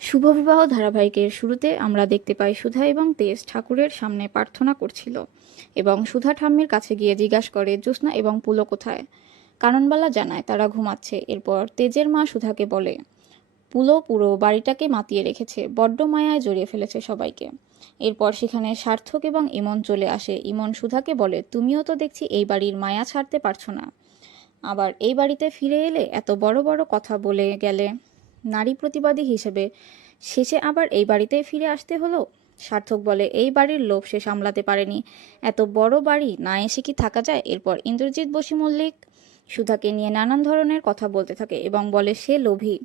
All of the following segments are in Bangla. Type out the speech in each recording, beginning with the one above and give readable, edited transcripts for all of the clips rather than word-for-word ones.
শুভ বিবাহ ধারাবাহিকের শুরুতে আমরা দেখতে পাই সুধা এবং তেজ ঠাকুরের সামনে প্রার্থনা করছিল এবং সুধা ঠাম্মির কাছে গিয়ে জিজ্ঞাসা করে জ্যোৎস্না এবং পুলো কোথায়। কাননবালা জানায় তারা ঘুমাচ্ছে। এরপর তেজের মা সুধাকে বলে পুলো পুরো বাড়িটাকে মাতিয়ে রেখেছে, বড্ড মায়ায় জড়িয়ে ফেলেছে সবাইকে। এরপর সেখানে সার্থক এবং ইমন চলে আসে। ইমন সুধাকে বলে তুমিও তো দেখছি এই বাড়ির মায়া ছাড়তে পারছো না, আবার এই বাড়িতে ফিরে এলে এত বড় বড় কথা বলে গেলে, নারী প্রতিবাদী হিসেবে শেষে আবার এই বাড়িতেই ফিরে আসতে হলো। সার্থক বলে এই বাড়ির লোভ সে সামলাতে পারেনি, এত বড় বাড়ি না এসে কি থাকা যায়। এরপর ইন্দ্রজিৎ বসি মল্লিক সুধাকে নিয়ে নানান ধরনের কথা বলতে থাকে এবং বলে সে লোভী,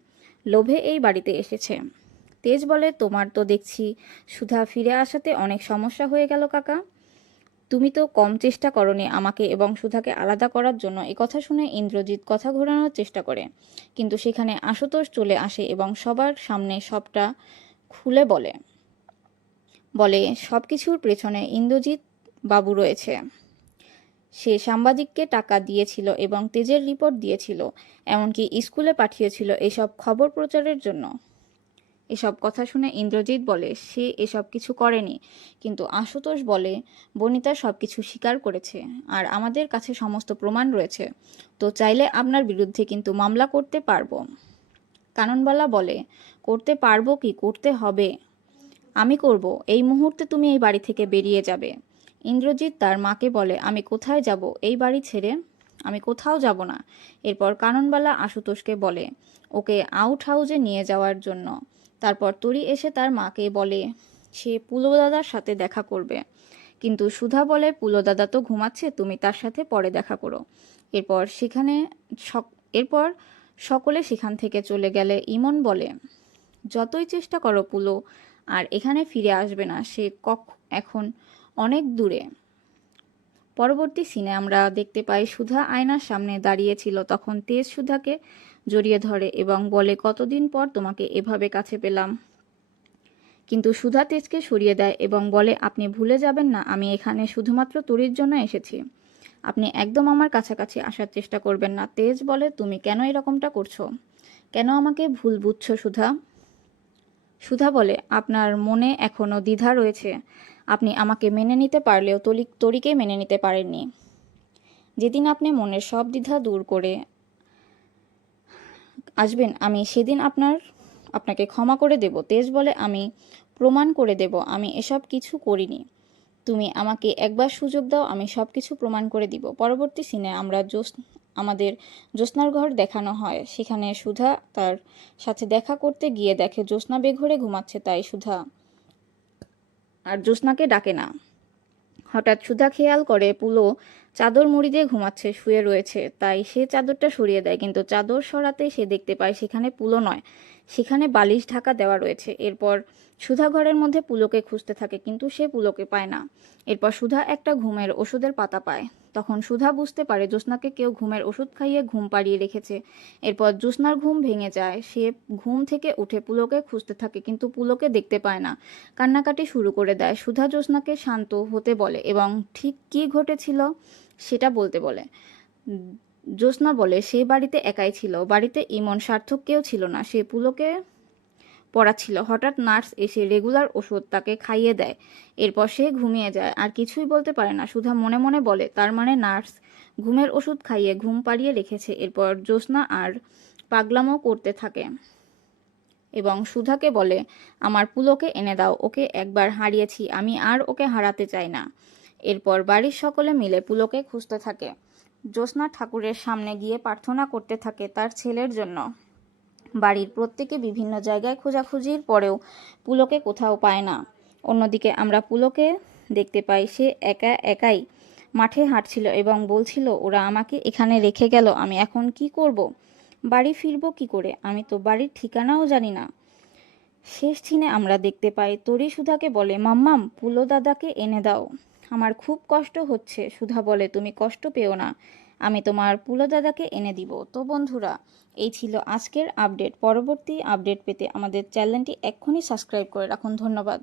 লোভে এই বাড়িতে এসেছে। তেজ বলে তোমার তো দেখছি সুধা ফিরে আসাতে অনেক সমস্যা হয়ে গেল কাকা, তুমি তো কম চেষ্টা করনি আমাকে এবং সুধাকে আলাদা করার জন্য। এই কথা শুনে ইন্দ্রজিৎ কথা ঘোরানোর চেষ্টা করে, কিন্তু সেখানে আশুতোষ চলে আসে এবং সবার সামনে সবটা খুলে বলে বলে সব কিছুর পেছনে ইন্দ্রজিৎ বাবু রয়েছে। সে সাংবাদিককে টাকা দিয়েছিল এবং তেজের রিপোর্ট দিয়েছিল, এমনকি স্কুলে পাঠিয়েছিল এসব খবর প্রচারের জন্য। এসব কথা শুনে ইন্দ্রজিৎ বলে সে এসব কিছু করেনি, কিন্তু আশুতোষ বলে বনিতা সব কিছু স্বীকার করেছে আর আমাদের কাছে সমস্ত প্রমাণ রয়েছে, তো চাইলে আপনার বিরুদ্ধে কিন্তু মামলা করতে পারবো। কাননবালা বলে করতে পারবো কি, করতে হবে, আমি করব, এই মুহূর্তে তুমি এই বাড়ি থেকে বেরিয়ে যাবে। ইন্দ্রজিৎ তার মাকে বলে আমি কোথায় যাব, এই বাড়ি ছেড়ে আমি কোথাও যাব না। এরপর কাননবালা আশুতোষকে বলে ওকে আউট হাউজে নিয়ে যাওয়ার জন্য। তারপর তরি এসে তার মাকে বলে সে পুলো দাদার সাথে দেখা করবে, কিন্তু সুধা বলে পুলো দাদা তো ঘুমাচ্ছে, তুমি তার সাথে পরে দেখা করো। এরপর এরপর সকলে সেখান থেকে চলে গেলে ইমন বলে যতই চেষ্টা করো পুলো আর এখানে ফিরে আসবে না, সে এখন অনেক দূরে। পরবর্তী সিনে আমরা দেখতে পাই সুধা আয়নার সামনে দাঁড়িয়েছিল, তখন তেজ সুধাকে জড়িয়ে ধরে এবং বলে কতদিন পর তোমাকে এভাবে কাছে পেলাম। কিন্তু সুধা তেজকে সরিয়ে দেয় এবং বলে আপনি ভুলে যাবেন না আমি এখানে শুধুমাত্র তরির জন্য এসেছি, আপনি একদম আমার কাছাকাছি আসার চেষ্টা করবেন না। তেজ বলে তুমি কেন এরকমটা করছো, কেন আমাকে ভুল বুঝছো সুধা। সুধা বলে আপনার মনে এখনো দ্বিধা রয়েছে, আপনি আমাকে মেনে নিতে পারলেও তরিকে মেনে নিতে পারেননি। যেদিন আপনি মনের সব দ্বিধা দূর করে আসবেন আমি সেদিন আপনাকে ক্ষমা করে দেব। তেজ বলে আমি প্রমাণ করে দেব আমি এসব কিছু করিনি, তুমি আমাকে একবার সুযোগ দাও, আমি সব কিছু প্রমাণ করে দিব। পরবর্তী সিনে আমরা আমাদের জ্যোৎস্নার ঘর দেখানো হয়। সেখানে সুধা তার সাথে দেখা করতে গিয়ে দেখে জ্যোৎস্না বেঘরে ঘুমাচ্ছে, তাই সুধা আর জ্যোৎস্নাকে ডাকে না। হঠাৎ সুধা খেয়াল করে পুলো চাদর মুড়ি দিয়ে ঘুমাচ্ছে, শুয়ে রয়েছে, তাই সে চাদরটা সরিয়ে দেয়, কিন্তু চাদর সরাতে সে দেখতে পায় সেখানে পুলো নয়, সেখানে বালিশ ঢাকা দেওয়া রয়েছে। এরপর সুধা ঘরের মধ্যে পুলোকে খুঁজতে থাকে, কিন্তু সে পুলোকে পায় না। এরপর সুধা একটা ঘুমের ওষুধের পাতা পায়, তখন সুধা বুঝতে পারে জ্যোৎস্নাকে কেউ ঘুমের ওষুধ খাইয়ে ঘুম পাড়িয়ে রেখেছে। এরপর জ্যোৎস্নার ঘুম ভেঙে যায়, সে ঘুম থেকে উঠে পুলোকে খুঁজতে থাকে, কিন্তু পুলোকে দেখতে পায় না। কান্নাকাটি শুরু করে দেয়। সুধা জ্যোৎস্নাকে শান্ত হতে বলে এবং ঠিক কী ঘটেছিল সেটা বলতে বলে। জ্যোৎস্না বলে সে বাড়িতে একাই ছিল, বাড়িতে ইমন সার্থক কেউ ছিল না, সে পুলোকে পড়াচ্ছিল। হঠাৎ নার্স এসে রেগুলার ওষুধ তাকে খাইয়ে দেয়, এরপর সে ঘুমিয়ে যায়, আর কিছুই বলতে পারে না। সুধা মনে মনে বলে তার মানে নার্স ঘুমের ওষুধ খাইয়ে ঘুম পাড়িয়ে রেখেছে। এরপর জ্যোৎস্না আর পাগলামো করতে থাকে এবং সুধাকে বলে আমার পুলোকে এনে দাও, ওকে একবার হারিয়েছি, আমি আর ওকে হারাতে চাই না। এরপর বাড়ির সকলে মিলে পুলোকে খুঁজতে থাকে। জ্যোৎস্না ঠাকুরের সামনে গিয়ে প্রার্থনা করতে থাকে তার ছেলের জন্য। বাড়ির প্রত্যেকে বিভিন্ন জায়গায় খোঁজাখুঁজির পরেও পুলোকে কোথাও পায় না। অন্যদিকে আমরা পুলোকে দেখতে পাই সে একা একাই মাঠে হাঁটছিল এবং বলছিল ওরা আমাকে এখানে রেখে গেল, আমি এখন কি করব, বাড়ি ফিরবো কি করে, আমি তো বাড়ির ঠিকানাও জানি না। শেষ সিনে আমরা দেখতে পাই তরি সুধাকে বলে মাম্মাম পুলো দাদাকে এনে দাও, আমার খুব কষ্ট হচ্ছে। সুধা বলে তুমি কষ্ট পেও না, আমি তোমার পুলো দাদাকে এনে দিব। তো বন্ধুরা, এই ছিল আজকের আপডেট। পরবর্তী আপডেট পেতে আমাদের চ্যানেলটি এক্ষুনি সাবস্ক্রাইব করে রাখুন। ধন্যবাদ।